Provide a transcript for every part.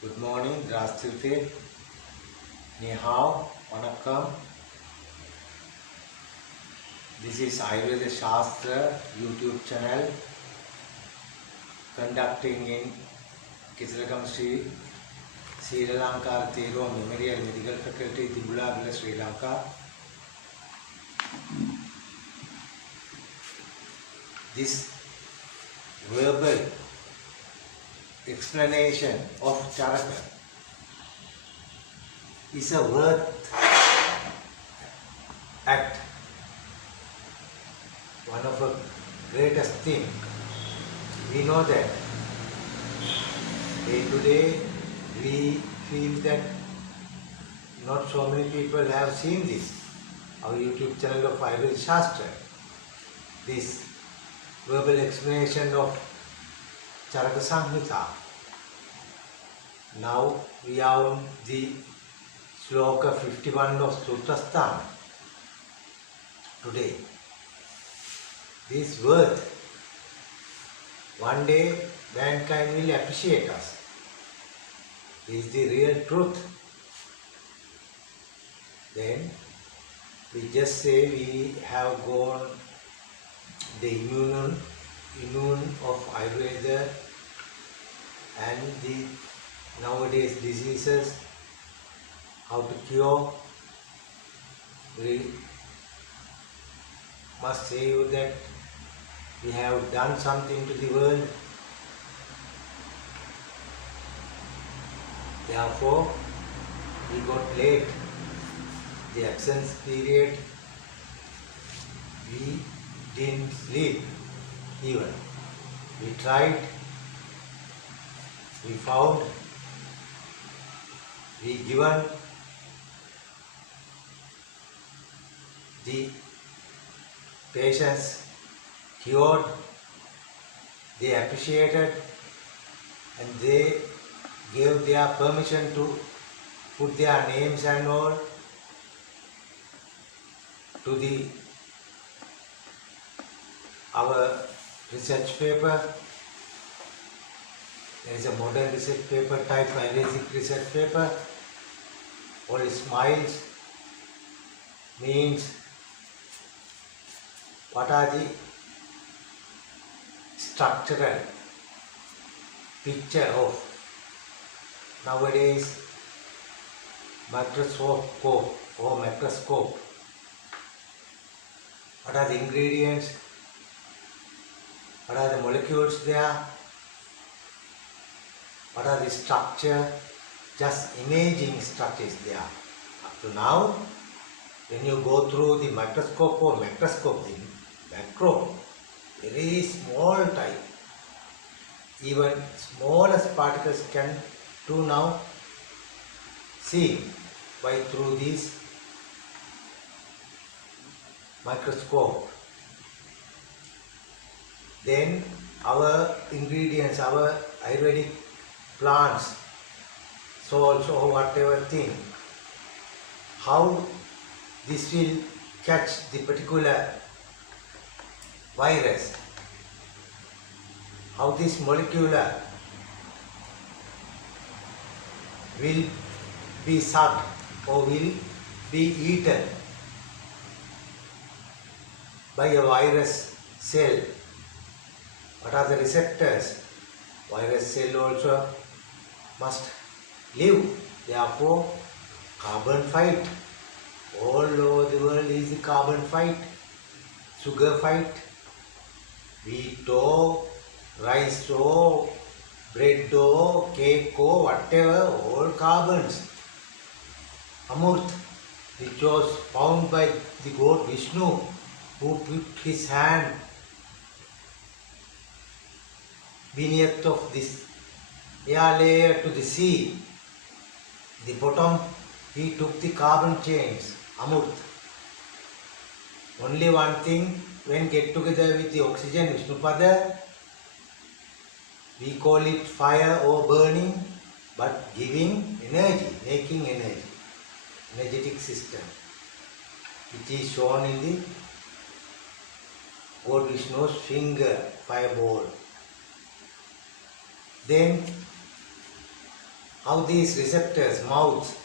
Good morning, Drastilte, Ni Hao, Vanakkam. This is Ayurveda Shastra YouTube channel conducting in Kisalagam Sri Lanka Thero Memorial Medical Faculty, Dibulabila, Sri Lanka. This verbal explanation of Charaka is a worth act, one of the greatest thing. We know that day to day we feel that not so many people have seen this, our YouTube channel of Ayurveda Shastra, this verbal explanation of Charaka Samhita. Now we are on the Sloka 51 of Sutrasthana today. This word, one day mankind will appreciate us. This is the real truth. Then we just say we have gone the immune of Ayurveda and the nowadays diseases, how to cure. We must say you that we have done something to the world. Therefore, we got late. The absence period, we didn't sleep even. We tried, we found, we given the patients cured, they appreciated and they gave their permission to put their names and all to our research paper. There is a modern research paper type, Ayurvedic research paper. All smiles means what are the structural picture of nowadays microscope or microscope. What are the ingredients? What are the molecules there? What are the structure? Just imaging structures there. Up to now, when you go through the microscope or macroscope, the macro, very small type, even smallest particles can do now see by through this microscope. Then our ingredients, our Ayurvedic plants, salts or whatever thing, how this will catch the particular virus, how this molecular will be sucked or will be eaten by a virus cell. What are the receptors? Virus cell also must live. Therefore, carbon fight. All over the world is the carbon fight, sugar fight, wheat dough, rice dough, bread dough, cake dough, whatever, all carbons. Amurth, which was found by the god Vishnu, who put his hand beneath of this air layer to the sea. The bottom, he took the carbon chains, Amurth. Only one thing, when get together with the oxygen, Vishnupada, we call it fire or burning, but giving energy, making energy, energetic system, which is shown in the god Vishnu's finger, fireball. Then how these receptors, mouths,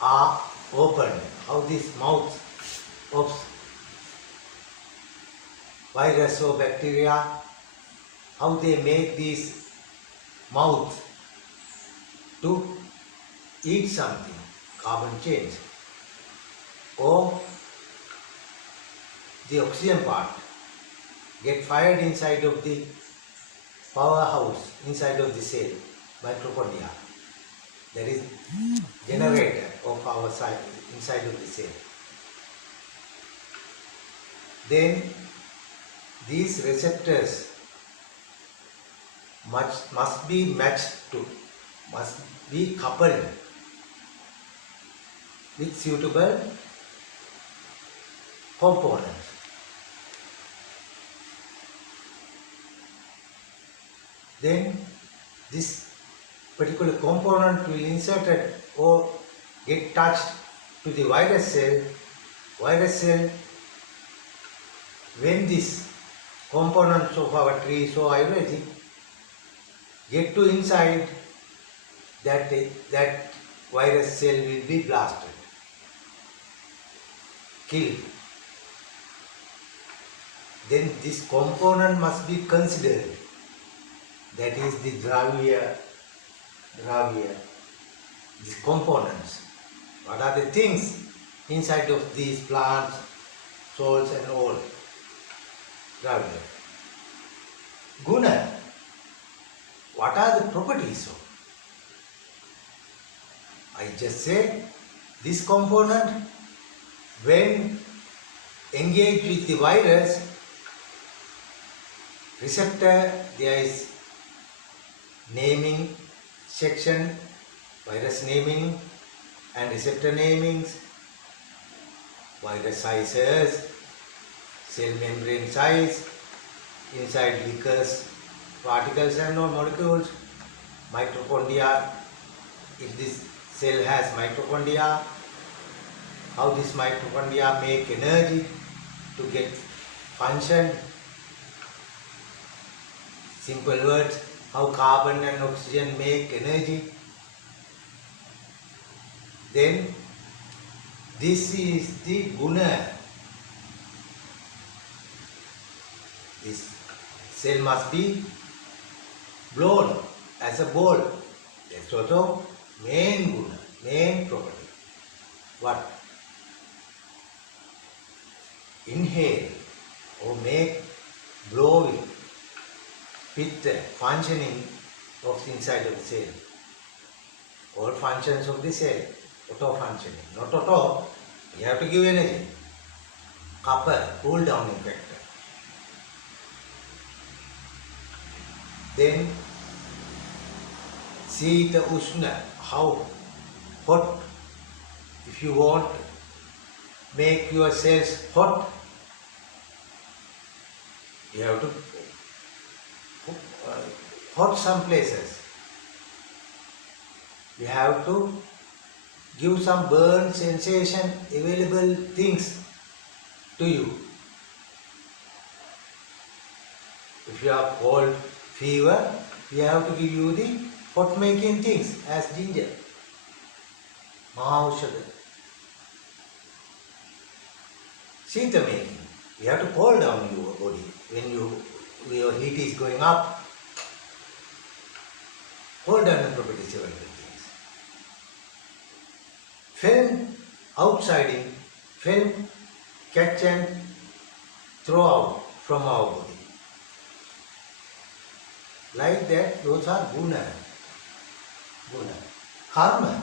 are opened, how these mouths of virus or bacteria, how they make these mouths to eat something, carbon change, or the oxygen part get fired inside of the powerhouse, inside of the cell, mitochondria. That is generator of our side, inside of the cell. Then these receptors must be matched to, must be coupled with suitable components. Then this particular component will inserted or get touched to the virus cell. Virus cell, when these components of our tree so Ayurvedic get to inside, that virus cell will be blasted, killed. Then this component must be considered. That is the dravya, these components. What are the things inside of these plants, salts and all? Dravya. Guna. What are the properties of? I just said this component, when engaged with the virus receptor, there is naming section, virus naming and receptor namings, virus sizes, cell membrane size, inside liquors, particles and or molecules, mitochondria, if this cell has mitochondria, how this mitochondria make energy to get function. Simple words, how carbon and oxygen make energy. Then this is the guna. This cell must be blown as a ball. That's also main guna, main property. What? Inhale or make blowing with the functioning of the inside of the cell. All functions of the cell, auto functioning. Not auto, you have to give energy. Copper, cool down factor. Then Sita Ushna, how hot. If you want to make your cells hot, you have to hot some places. You have to give some burn sensation, available things to you. If you have cold, fever, we have to give you the hot making things as ginger, mahaushadha. Sita making, you have to cool down your body when your heat is going up. Cool down the properties of things. Film outsiding, film catch and throw out from our body. Like that, those are guna. Guna. Karma.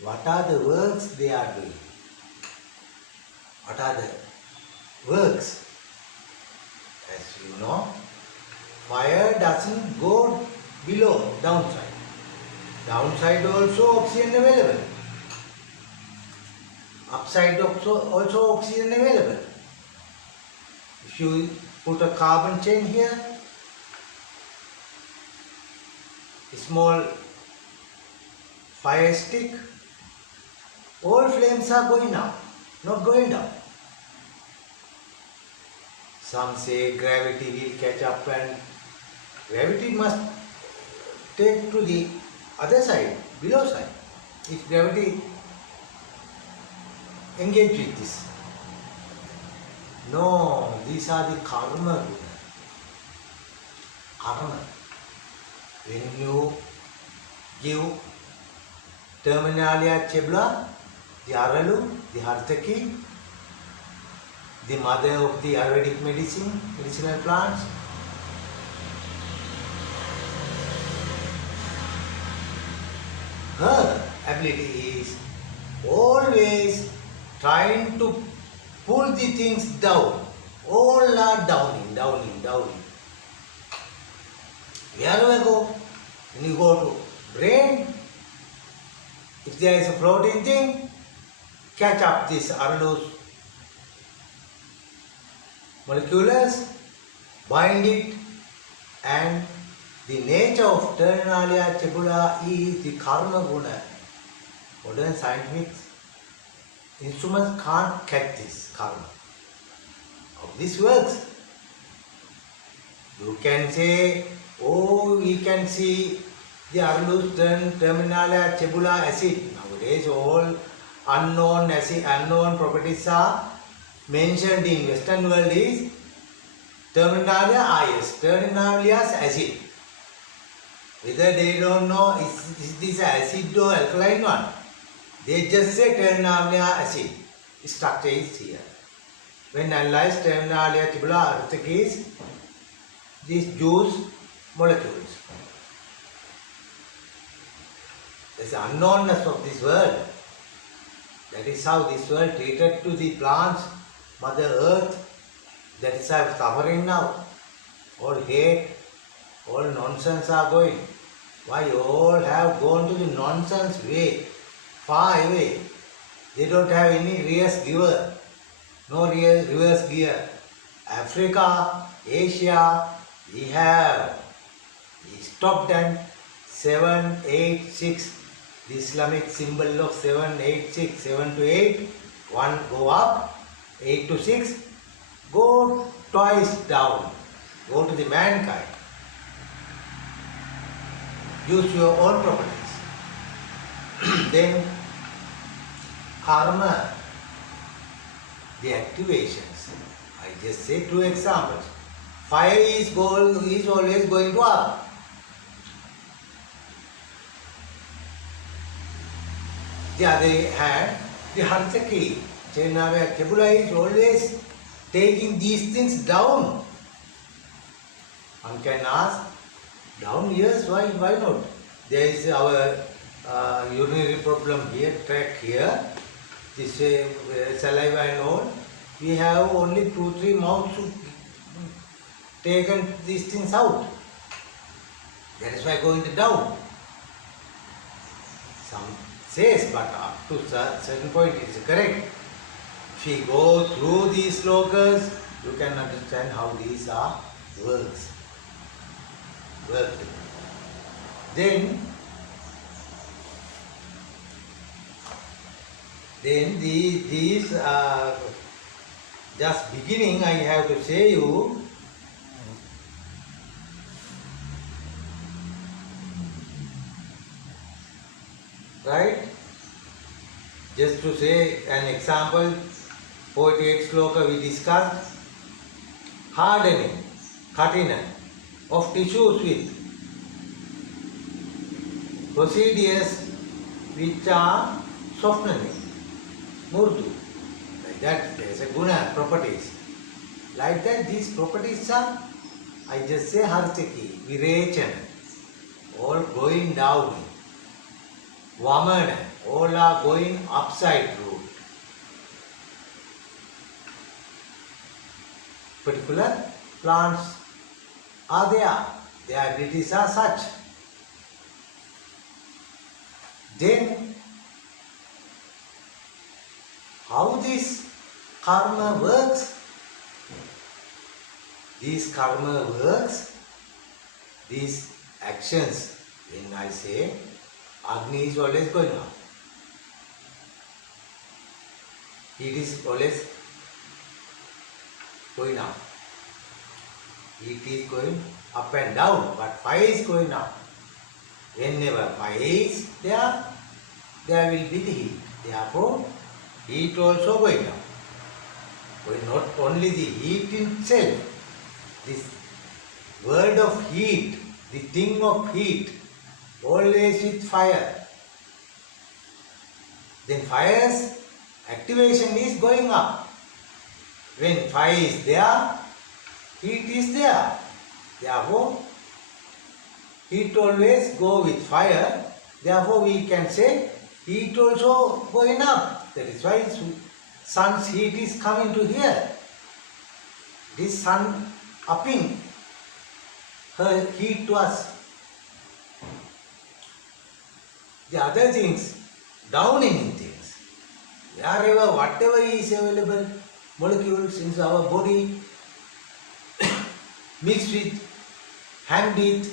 What are the works they are doing? What are the works? As you know, fire doesn't go below, downside. Downside also oxygen available. Upside also oxygen available. If you put a carbon chain here, a small fire stick, all flames are going up, not going down. Some say gravity will catch up and gravity must take to the other side, below side. If gravity engage with this. No, these are the karma. Karma. When you give Terminalia chebula, the aralu, the hartaki, the mother of the Ayurvedic medicinal plants, her ability is always trying to pull the things down. All are downing. Wherever you go, when you go to brain, if there is a floating thing, catch up this Arulu's molecules, bind it, and the nature of Terminalia chebula is the karma guna. Modern scientific instruments can't catch this karma. How this works? You can say, oh, we can see the Arulus Terminalia chebula acid. Nowadays, all unknown acid, unknown properties are mentioned in Western world is Terminalia is Terminalia's acid. Whether they don't know is this acid or alkaline one, they just say Terminalia acid. Structure is here. When analyzed Terminalia tubula is these juice molecules. There is unknownness of this world. That is how this world treated to the plants, Mother Earth. That is our suffering now. All hate, all nonsense are going. Why all have gone to the nonsense way, far away. They don't have any reverse giver. No reverse gear. Africa, Asia, we have. We stopped at 786. The Islamic symbol of 786. 7 to 8. 1 go up. 8 to 6. Go twice down. Go to the mankind. Use your own properties. Then karma, the activations. I just say 2 examples. Fire is always going to up. The other hand, the Harsaki, Chainavya Kebula is always taking these things down. One can ask, down, yes, why not? There is our urinary problem here, tract here, this saliva and all. We have only 2-3 mouths to taken these things out. That is why going down. Some says, but up to a certain point it is correct. If you go through these slokas, you can understand how these are works. Then these just beginning, I have to say you, right? Just to say an example, 48 sloka we discussed, hardening, katina of tissues with procedures which are softening, murdu. Like that, there is a guna, properties. Like that, these properties are, I just say hartaki, virechana, all going down. Vamana, all are going upside route. Particular plants are there, their abilities are such. Then, how this karma works? This karma works, these actions, when I say, Agni is always going up. Heat is always going up. Heat is going up and down, but fire is going up. Whenever fire is there, there will be the heat. Therefore, heat also going up. But not only the heat itself, this word of heat, the thing of heat, always with fire. Then fire's activation is going up. When fire is there, heat is there. Therefore, heat always go with fire. Therefore, we can say heat also going up. That is why sun's heat is coming to here. This sun upping her heat to us. The other things, downing things. Wherever, whatever is available, molecules in our body, mixed with, hanged with,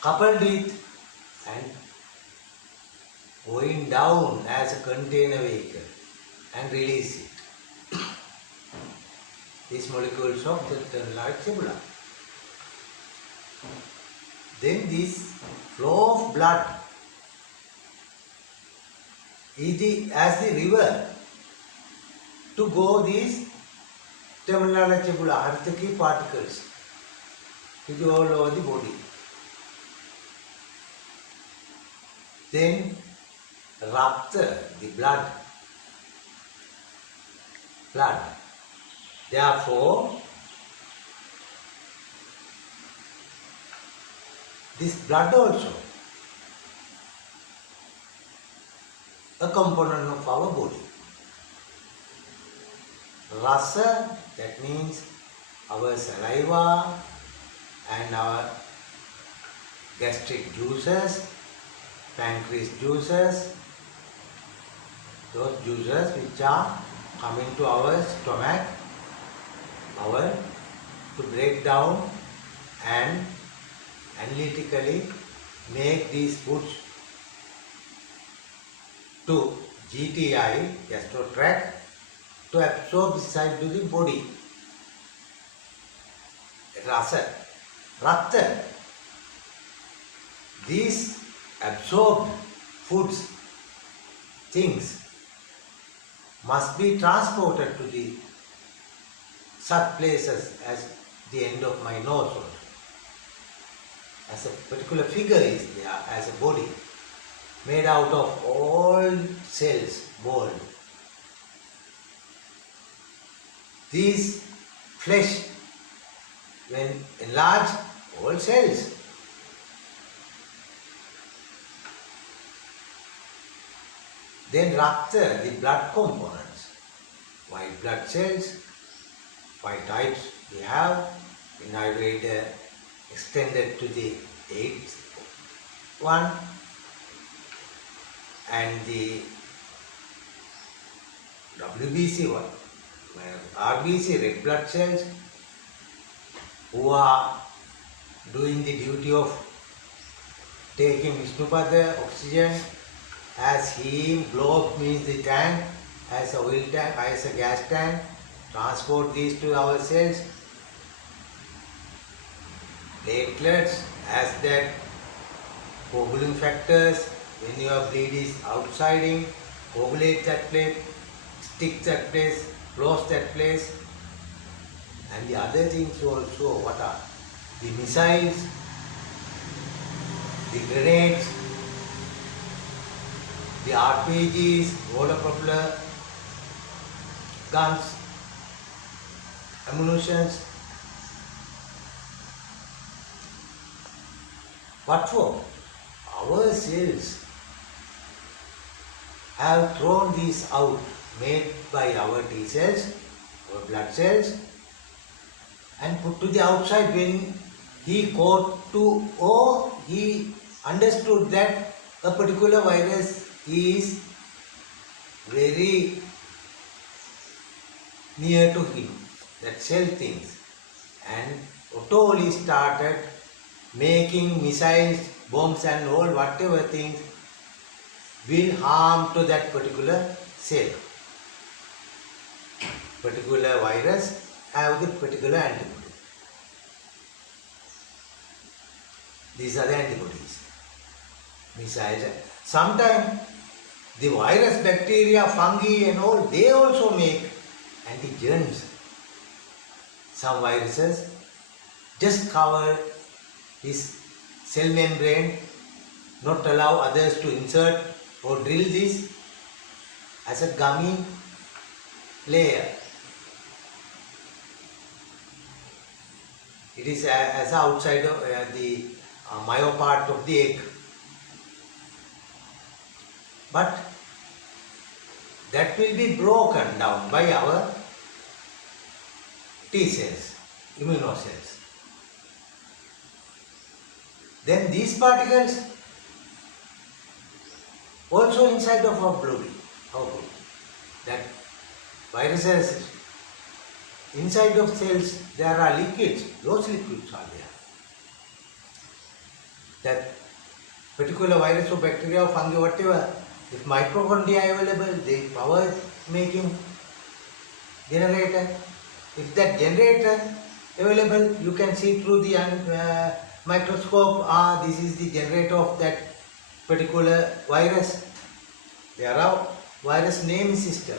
coupled with, and going down as a container vehicle and release it. These molecules of the large. Then this flow of blood is as the river to go these terminal earthquake particles to all over the body. Then Rakta, the blood. Therefore, this blood also a component of our body. Rasa, that means our saliva and our gastric juices, pancreas juices, those juices which are coming to our stomach, to break down and analytically make these foods to GTI, gastro tract, to absorb inside to the body. Rasa, Rakta. These absorbed foods, things, must be transported to the such places as the end of my nose also. As a particular figure is there, as a body, made out of all cells, bone. These flesh, when enlarged, all cells. Then Rakta, the blood components. White blood cells, 5 types we have. In Ayurveda, extended to the 8th one. And the WBC one, RBC, red blood cells, who are doing the duty of taking Vishnupada oxygen as heme, globe means the tank, as a oil tank, as a gas tank, transport these to our cells. Platelets as that coagulating factors, when your bleed is outsiding, coagulate that place, stick that place, close that place. And the other things also, what are? The missiles, the grenades, the RPGs, water propeller, guns, ammunitions. What for? Our cells have thrown these out, made by our T cells, our blood cells, and put to the outside when he got to, or he understood that a particular virus is very near to him, that cell things, and totally started making missiles, bombs and all whatever things will harm to that particular cell. Particular virus have the particular antibody. These are the antibodies. Missiles. Sometimes the virus, bacteria, fungi and all, they also make antigens. Some viruses just cover this cell membrane, not allow others to insert or drill this as a gummy layer. It is as outside of the myo part of the egg. But that will be broken down by our T cells, immunocells. Then these particles also inside of our body. That viruses inside of cells, there are liquids. Those liquids are there. That particular virus or bacteria or fungi, whatever, if mitochondria are available, the power making generator. If that generator available, you can see through the microscope, this is the generator of that particular virus. There are virus name system.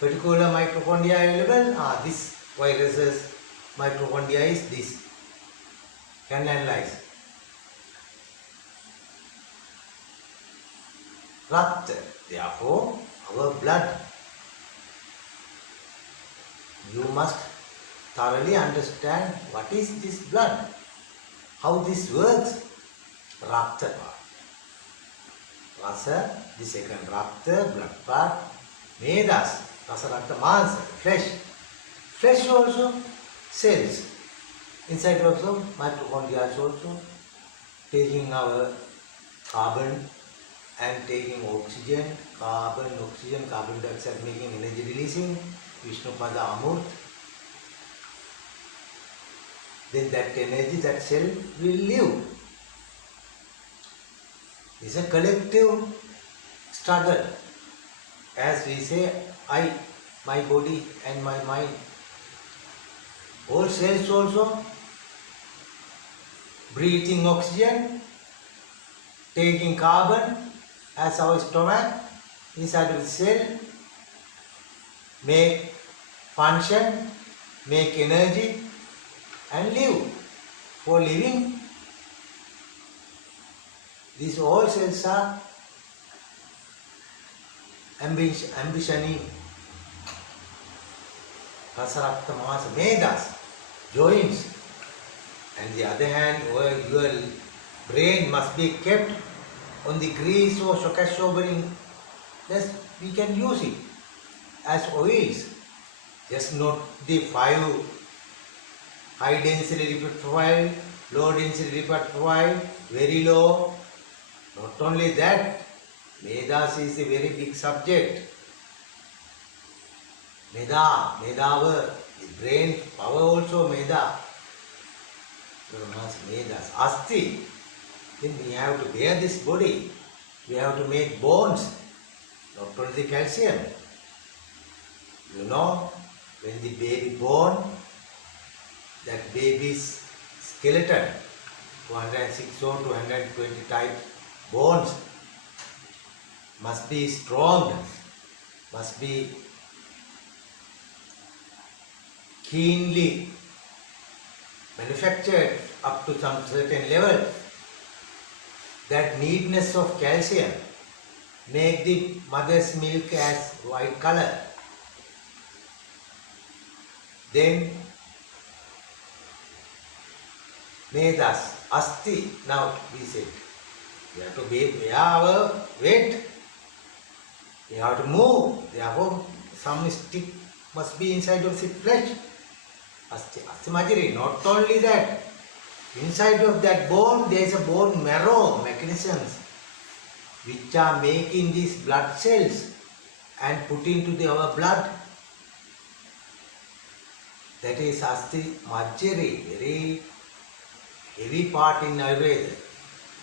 Particular mitochondria available, this virus's mitochondria is this. Can analyze. Rakta, therefore, our blood. You must thoroughly understand what is this blood, how this works. Rakta part. Rasa, the second Rakta, blood part. Medas, Rasa Rakta, Mansa, flesh. Flesh also, cells. Inside also, mitochondria also, taking our carbon and taking oxygen, carbon dioxide, making energy releasing, Vishnupada Amurt. Then that energy, that cell will live. It's a collective struggle. As we say, I, my body and my mind. All cells also breathing oxygen, taking carbon as our stomach inside of the cell, make function, make energy and live. For living, these all cells are ambitioning. Rasarakta Mahasa, Medas, joints. And the other hand, your brain must be kept on the grease or shokashobering. Thus, we can use it as oils. Just not the 5 high density lipid profile, low density lipid profile, very low. Not only that, Medas is a very big subject. Medava, the brain power also Meda. Medas. Asti, then we have to bear this body. We have to make bones, not only the calcium. You know, when the baby born, that baby's skeleton, 206 or 220 type bones, must be strong, must be keenly manufactured up to some certain level. That neatness of calcium make the mother's milk as white color. Then Medas, Asti, now we said, we have to bear our weight, we have to move, therefore some stick must be inside of the flesh. Asti Majiri, not only that, inside of that bone there is a bone marrow mechanisms which are making these blood cells and put into our blood. That is Asti Majiri, very heavy part in Ayurveda.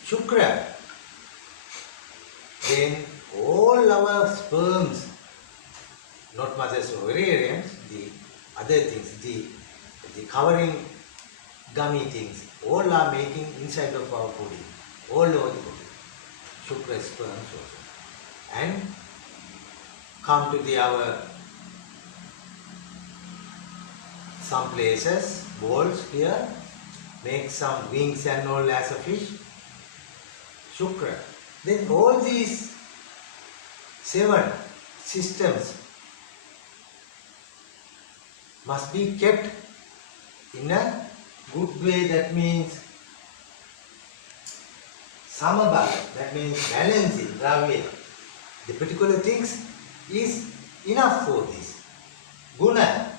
Shukra. Then all our sperms, not mother's ovarians, the other things, the covering gummy things, all are making inside of our body, all over the body. Shukra sperms also. And come to the our some places, balls here, make some wings and all as a fish. Shukra. Then all these 7 systems must be kept in a good way. That means samabala, that means balancing, dravya. The particular things is enough for this. Guna,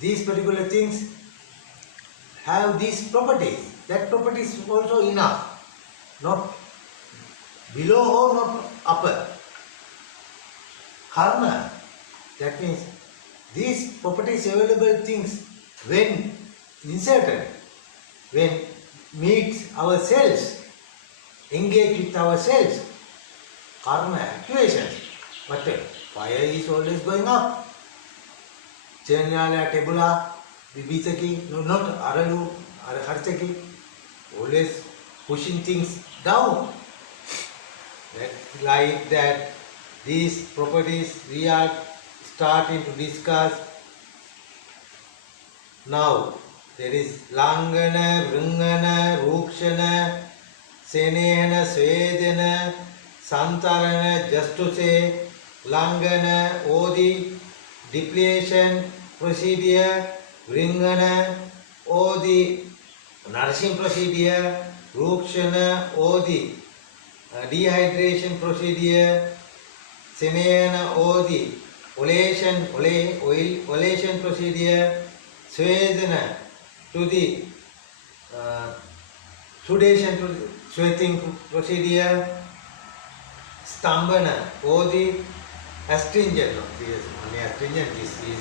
these particular things have these properties. That property is also enough. Not below or not upper. Karma, that means these properties available things when inserted, when meets ourselves, engage with ourselves, karma, activations. But fire is always going up. Chenala, Tebula, Bibitaki, no, not Aralu, Arahartaki, always pushing things down. Like that, these properties we are starting to discuss. Now, there is Langana, Vrungana, Rukshana, Senena, Svedana, Santarana, just to say, Langana, Odi, depletion procedure, Vrungana, Odi, nourishing procedure, Rukshana, Odi, dehydration procedure, Senena, Odi, olation procedure, Svedana to the sudation to the sweating procedure, Stambana, Odi, astringent. Astringent, this is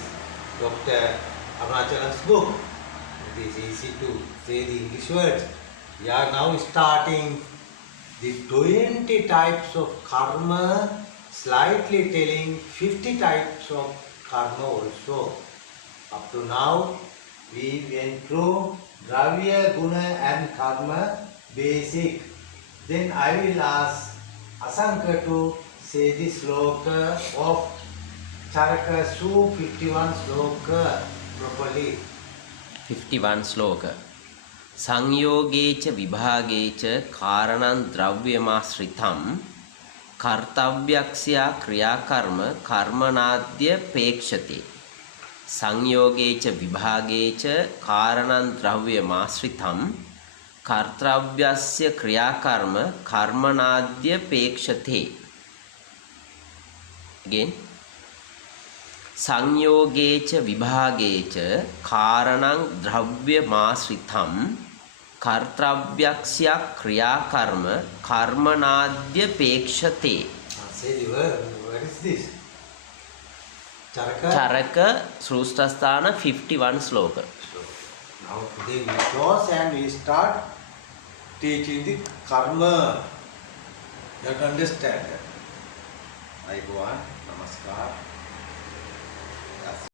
Dr. Arunachalam's book. It is easy to say the English words. We are now starting the 20 types of karma, slightly telling 50 types of karma also. Up to now, we went through Dravya, Guna and Karma basic. Then I will ask Asanka to say the Sloka of Charaka 51 Sloka properly. 51 Sloka. Sangyogecha vibhagecha karanam dravyamaasritam kartavyaksya kriyakarma karmanadya pekshate. Sangyogecha vibhagecha karanam dravyamaasritam kartavyasya kriyakarma karmanadya pekshate. Again. Sangyogecha vibhagecha karanam dravyamaasritam kartravyaksya kriyakarma karmanadya pekshate. Say the word. What is this? Charaka? Charaka Srustrasthana 51 Sloka. Now today we close and we start teaching the karma. You have to understand that. I go on. Namaskar.